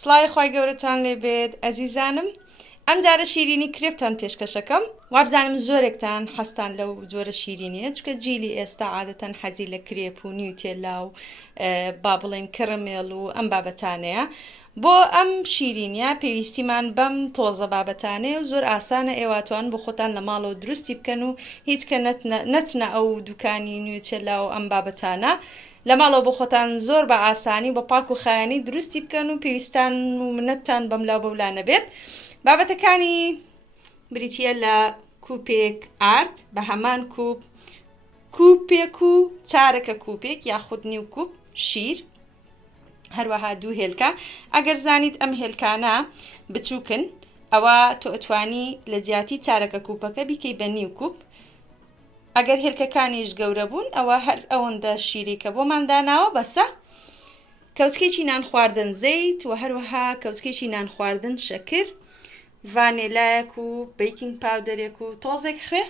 سڵای خۆی گەورەتان لێبێت ئەزیزانم ئەم جارە شیرینی کرێپتان پێشکەشەکەم وابزانم زۆرێکتان حەستان لەو جۆرە شیرینیە چکە جیلی ئێستا عادەتەن حەزی لە کرێپ و نۆتێلا و با بڵێن کەرەمێڵ و ئەم بابەتانەیە بۆ ئەم شیرینیە پێویستیمان بەم تۆزە بابەتانەیە و زۆر ئاسانە ئێواتوان بۆ خۆتان لە ماڵەوە دروستی بکەن و هیچ کە نەچنە ئەو دوکانی نۆتێلا و ئەم بابەتانە لە ماڵەوە بۆ خۆتان زۆر بە ئاسانی بە پاک و خایانی دروستی بکەن و پێویستان و منەتتان بەملاو بەولانە بێت بابەتەکانی بریتیە لە کوپێک ئارد بە هەمان کوپێک و چارەکە کوپێک یاخود نیو کوپ شیر هەروەها دوو هێلکە ئەگەر زانیت ئەم هێلکانە بچووکن ئەوە تۆ ئەتوانی لە جیاتی چارەکە کوپەکە بیکەی بە نیو کوپ ئەگەر هێلکەکانیش گەورە بوون ئەوە هەر ئەوەندە شیری کە بۆمان داناوە بەسە کەوچکێکی نان خواردن زەیت و هەروەها کەوچکێکی نان خواردن شەکر ڤانیلایەک و بیکینگ پاودەرێک و تۆزێک خوێ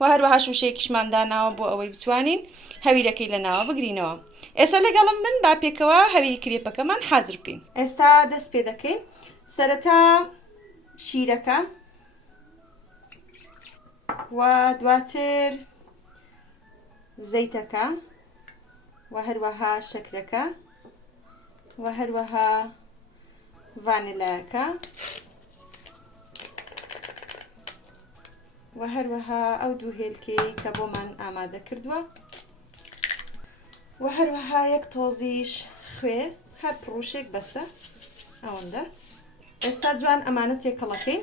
و هەروەها شوشەیەکیشمان داناوە بۆ ئەوەی بتوانین هەویرەکەی لە ناوە بگرینەوە ئێستا لەگەڵم من با پێکەوە هەویری کرێپەکەمان حازر بکەین ئێستا دەست پێ دەکەین سەرەتا شیرەکە و دواتر زەیتەکە و هەروەها شەکرەکە و هەروەها ڤانیلایەکە و هەروەها ئەو دوو هێلکەی کە بۆمان ئامادە کردووە و هەروەها یەک تۆزیش خوێ هەر پڕوشێک بەسە ئەوەندە ئێستا جوان ئەمانە تێکەڵەکەین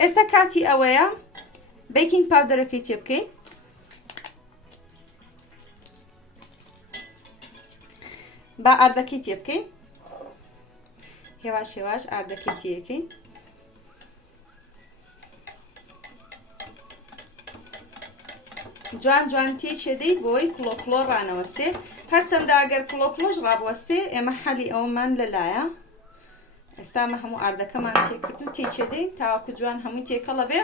ئێستا کاتی ئەوەیە بیکینگ پاودەرەکەی تێ بکەین با ئاردەکەی تێ بکەین هێواش هێواش ئاردەکەی تێیەکەین جوان جوان تێچێدەی بۆی کڵۆکڵۆ ڕانەوەستێ هەرچەندە ئەگەر کڵۆکڵۆش ڕابوەستێ ئێمە حەلی ئەومان لەلایە ئێستا ئەمە هەموو ئاردەکەمان تێکرد و تێچێدەین تاوەکو جوان هەمووی تێکەڵە بێ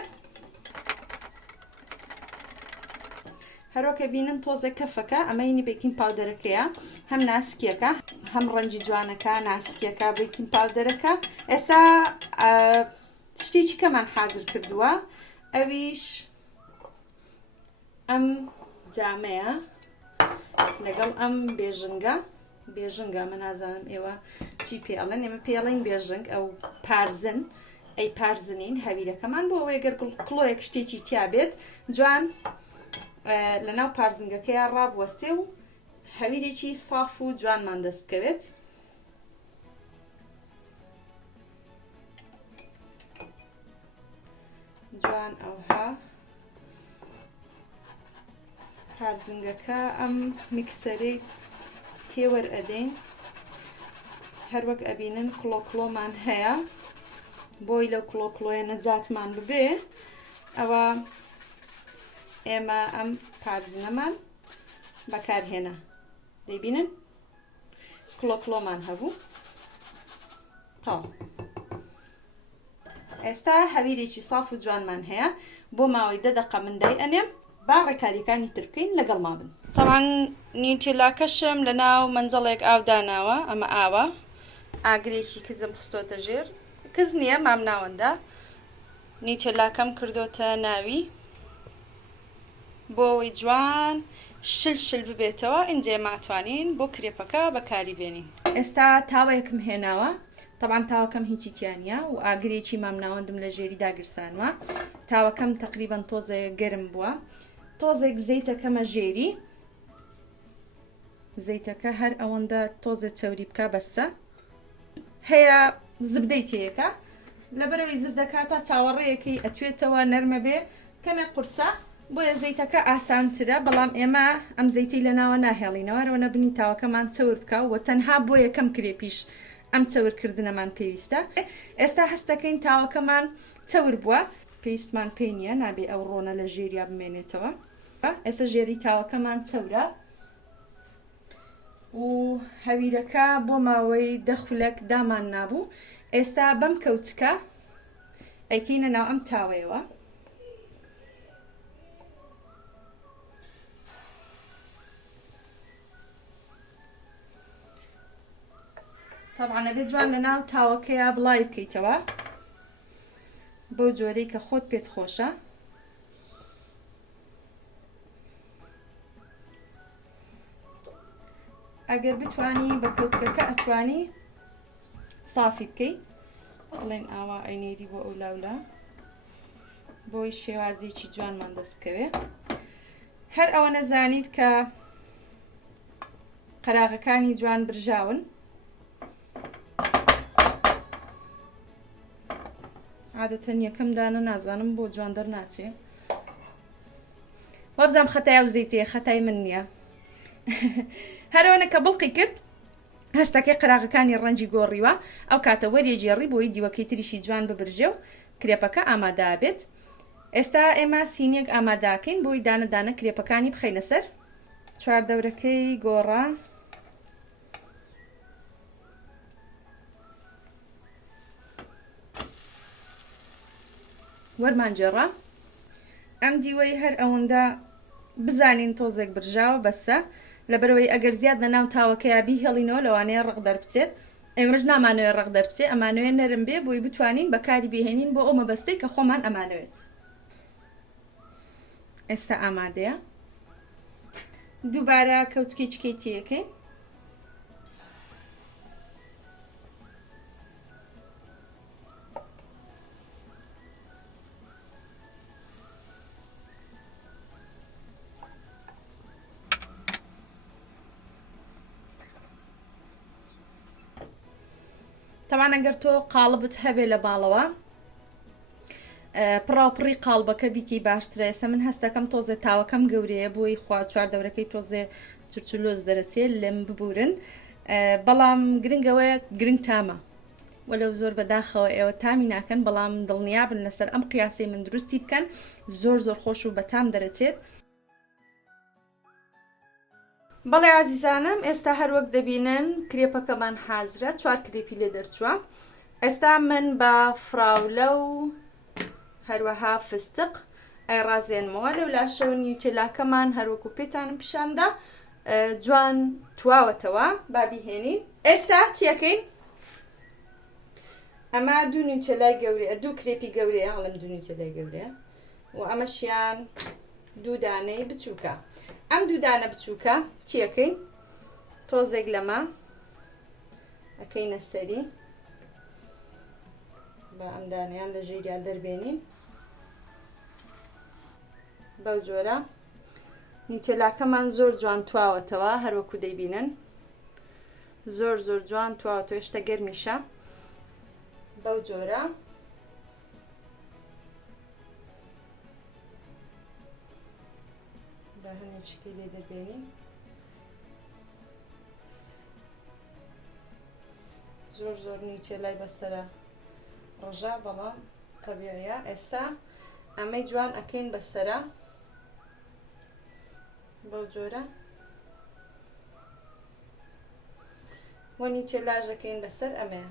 هەروەکە بینن تۆزە کەفەکە ئەمەینی بیکینگ پاودەرەکەیە هەم ناسکیەکە هەم ڕەنجی جوانەکە ناسکیەکە بیکینگ پاودەرەکە ئێستا شتێکی کەمان حازر کردووە ئەویش ئەم جامەیە لەگەڵ ئەم بێژنگە من نازانم ئێوە چی پێڵێن ئێمە پێڵین بێژنگ ئەو پارزن ئەی پارزنین هەویرەکەمان بۆ ئەوەی گەر کڵۆیەک شتێکی تیا بێت جوان لەناو پارزنگەکەیە ڕابوەستێ و هەویرێکی ساف و جوانمان دەست بکەوێت جوان ئەوها پارزنگەکە ئەم میکسەرەی تێوەرئەدەین هەروەک ئەبینن کڵۆکڵۆمان هەیە بۆی لەو کڵۆکڵۆیە نەجاتمان ببێ ئەوە ئێمە ئەم پارزنەمان بەکارهێنا دەیبینن کڵۆکڵۆمان هەبوو تاو ئێستا هەویرێکی ساف و جوانمان هەیە بۆ ماوەی 10 دقە من دای ئەنێم با ڕێکاریەکانی تر بکەین لەگەڵ ما بن طبعا نۆتێلاکەشم لە ناو مەنجەڵێک ئاو داناوە ئەمە ئاوە ئاگرێکی کزم خستۆتە ژێر کز نییە مام ناوەندا نۆتێلاکەم کردۆتە ناوی بۆ ئەوەی جوان شل ببێتەوە ئینجێ ماتوانین بۆ کرێپەکە بەکاری بێنین ئێستا تاوەیەکم هێناوە طبعا تاوەکەم هیچی تیانە و ئاگرێکی مام ناوەندم لە ژێری داگرسانوە تاوەکەم تقریبا تۆزێک گەرم بووە تۆزێک زەیتەکەمە ژێری زەیتەکە هەر ئەوەندە تۆزێک چەوری بکە بەسە هەیە زبدەی تێیەکە لەبەرەوەی زبدەکە تا چاوەڕێیەکەی ئەتوێتەوە نەرمە بێ کەمێک قورسە بۆیە زەیتەکە ئاسانترە بەڵام ئێمە ئەم زەیتی لە ناوە ناهێڵینەوە ڕەوە نەبنی تاوەکەمان چەور بکە و تەنها بۆ یەکەم کرێپیش ئەم چەورکردنەمان پێویستە ئێستا هەستەکەین تاوەکەمان چەور بووە پێویستمان پێی نییە نابێ ئەو ڕۆنە لە ژێریا بمێنێتەوە ئێستا ژێری تاوەکەمان چەورە و هەویرەکە بۆ ماوەی 10 خولەک دامان نابوو ئێستا بەم کەوچکە ئەیکەینە ناو ئەم تاوەیەوە طبعا ئەبێ جوان لەناو تاوەکەیە بڵای بکەیتەوە بەو جۆرەی کە خۆت پێت خۆشە. ئەگەر بتوانی بە کەوتکەکە ئەتوانی سافی بکەیت، بڵێن ئاوا ئەینێری بۆ ئەو لاولا بۆی شێوازێکی جوانمان دەست بکەوێ. هەر ئەوە نەزانیت کە قەراغەکانی جوان برژاون، عادەتەن یەکەم دانە نازانم بۆ جوان دەرناچێ، وابزانم خەتای ئەو زەیتەیە، خەتای من نییە. هەرەوەنە کە بڵقی کرد هەستەکەی قەراغەکانی ڕەنجی گۆڕیوە، ئەو کاتە وەریەجێڕی بۆی دیوەکەی تریشی جوان ببرژێ و کرێپەکە ئامادە بێت. ئێستا ئێمە سینێک ئاماداکەین بۆی دانە دانە کرێپەکانی بخەینە سەر. چواردەورەکەی گۆڕا، وەرمانجێڕا. ئەم دیوەی هەر ئەوەندە بزانین تۆزێک برژاوە بەسە، لەبەرەوەی ئەگەر زیاد لەناو تاوەکەیە بیهێڵینەوە لەوانەیە ڕق دەربچێت. ئێمەش نامانەوێت ڕق دەربچێ، ئەمانەوێت نەرم بێ بۆی بتوانین بەکاری بهێنین بۆ ئەو مەبەستەی کە خۆمان ئەمانەوێت. ئێستا ئامادەیە. دووبارە کەوچکەی تێیەکەین. طبعا ئەگەر تۆ قاڵبت هەبێ لە باڵەوە پڕاوپڕی قاڵبەکە بیکەی باشترە. ئێستا من هەستەکەم تۆزێ تاوەکەم گەورەیە بۆی خوا چواردەورەکەی تۆزێ چرچلۆز دەرەچێت لێم ببورن، بەڵام گرنگەوەی گرنگ تامە وەلەو زۆر بەداخەوە ئێوە تامی ناکەن، بەڵام دڵنیابن لەسەر ئەم قیاسی من دروستی بکەن، زۆر زۆر خۆش و بەتام دەرەچێت. بەڵێ عزیزانم، ئێستا هەروەک دەبینن کرێپەکەمان حازرە، 4 کرێپی لێ دەرچووە. ئێستا من بە فراولە و هەروەها فستق ئەیڕازێنمەوە لەو لاشەوە نیوتێلاکەمان هەروەکو پێتانم پیشاندا جوان تواوەتەوە. بابیهێنین. ئێستا چیەکەین؟ ئەمە دوو نیوتێلای گەورەیە، دوو کرێپی گەورەیە، هەڵم دوو نیوتێلای گەورەیە و ئەمەشیان دوو دانەی بچووکە. ئەم دوو دانە بچووکە چیەکەین؟ تۆزێک لەمە ئەکەینە سەری، بە ئەم دانەیان لە ژێریا دەربێنین بەو جۆرە. نیوتێلاکەمان زۆر جوان تواوەتەوە، هەروەکو دەیبینن زۆر زۆر جوان تواوەتەوە، هێشتا گەرمیشە بەو جۆرە. بە هەنێکشتی لێ دەربێنین. زۆر زۆر نیوتێلای بەسەرە ڕژا، بەڵام تەبیعیە. ئێستا ئەمەی جوان ئەکەین بەسەرە بەو جۆرە، وە نیوتێلاژ ئەکەین بەسەر ئەمەیە.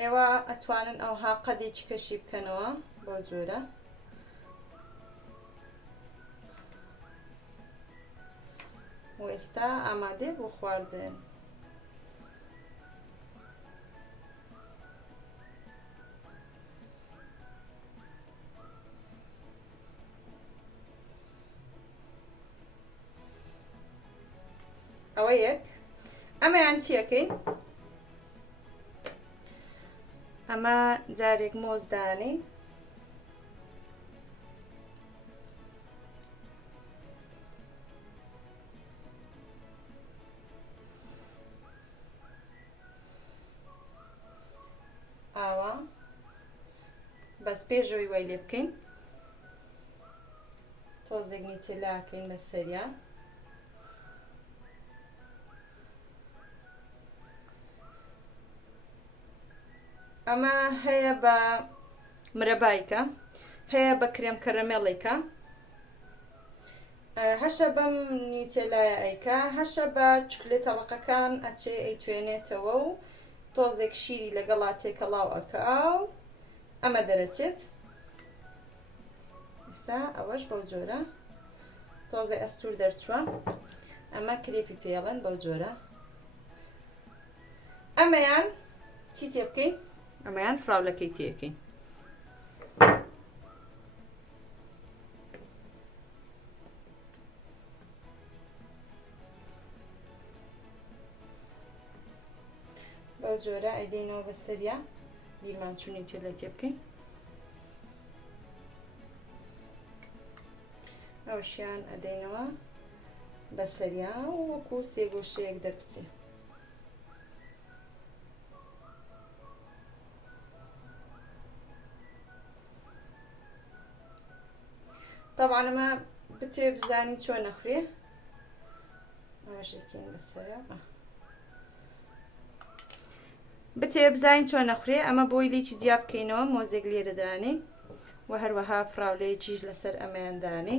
ئێوە ئەتوانن ئەوها قەدێکی کەشی بکەنەوە بۆ جۆرە. و ئێستا ئامادەی بۆ خواردن. ئەوە یەک. ئەمەیان چیەکەین؟ ئەمە جارێک مۆزدانەی، ئاوا بەس پێشەوەی وای لێ بکەین. تۆزێک نیوتێلاکەین بەسەریا. ئەمە هەیە بە مرەبایکە، هەیە بە کرێم کەرەمێڵێکە، هەشە بەم نیوتێلایە ئەیکا هەشە بە چوکلێت تەڵقەکان ئەچێ ئەیتوێنێتەوە و تۆزێک شیری لەگەڵا تێکەڵاو ئەکاو ئەمە دەرەچێت ئێستا ئەوەش بەو جۆرە تۆزێ ئەستور دەرچووە ئەمە کرێپی پێڵێن بەو جۆرە ئەمەیان چی تێ بکەین ئەمەیان فراولەکەی تێکەین بەو جۆرە ئەیدەینەوە بەسەریا بیرمان چونیەتی لە تێ بکەین ئەوشیان ئەدەینەوە بەسەریا و وەکو سێگۆشەیەک دەربچێ طبعا ئەمە بتوێ بزانی چۆن نەخورێ ئەوەشێکین بەسەرە بتێ بزین چۆن نەخورێ ئەمە بۆی لیچی جیا بکەینەوە مۆزێک لێرەدانێ و هەروەها فراولەیەکیش لەسەر ئەمەیان دانێ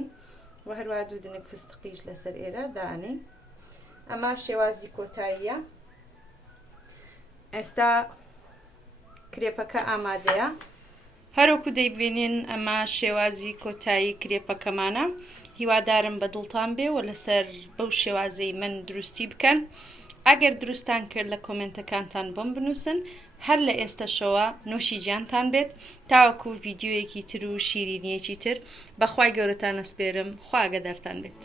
و هەروەها دوو دنگ فستقیش لەسەر ئێرە دانێ ئەمە شێوازی کۆتاییە ئێستا کرێپەکە ئامادەیە هەروەکو دەیبینین ئەمە شێوازی کۆتایی کرێپەکەمانە هیوادارم بەدڵتان بێ و لەسەر بەو شێوازەی من دروستی بکەن ئەگەر دروستان کرد لە کۆمنتەکانتان بۆم بنووسن هەر لە ئێستاشەوە نۆشی گیانتان بێت تاوەکو ڤیدیۆیەکی تر و شیرینیەکی تر بەخوای گەورەتان ئەسپێرم خوا ئاگادارتان بێت